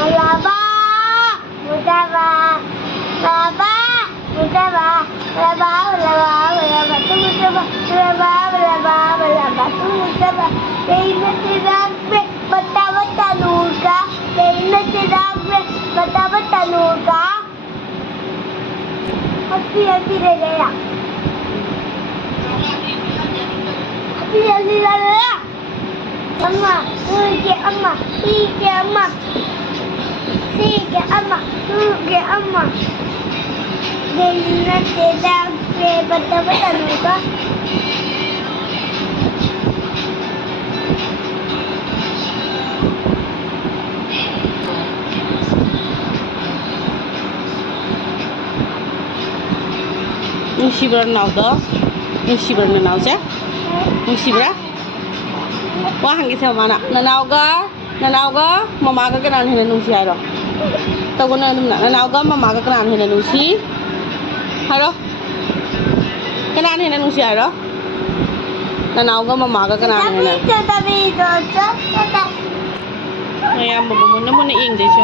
Malaba, Mutaba, Malaba, Mutaba, Malaba, Malaba, Malaba, Mutaba, Malaba, Malaba, Malaba, Mutaba. Tehna tirak pe, bata bata noor ka. Tehna tirak pe, bata bata noor ka. Happy happy रह गया. Happy happy रह गया. अम्मा, ठीक है अम्मा, ठीक है अम्मा. ठीक है अम्मा, ठीक है अम्मा. Tehna tirak pe, bata bata noor ka. Nushibra nào đó, Nushibra nào chứ? Nushibra? Wah, hàng cái sao mà nào ga, mama cái nào hình nushi hay rồi? Tao có nói nào ga, mama cái nào hình nushi, hay rồi? Cái nào hình nushi hay rồi? Nào ga, mama cái nào hình này? Ay, amo mo muna yên đấy chứ.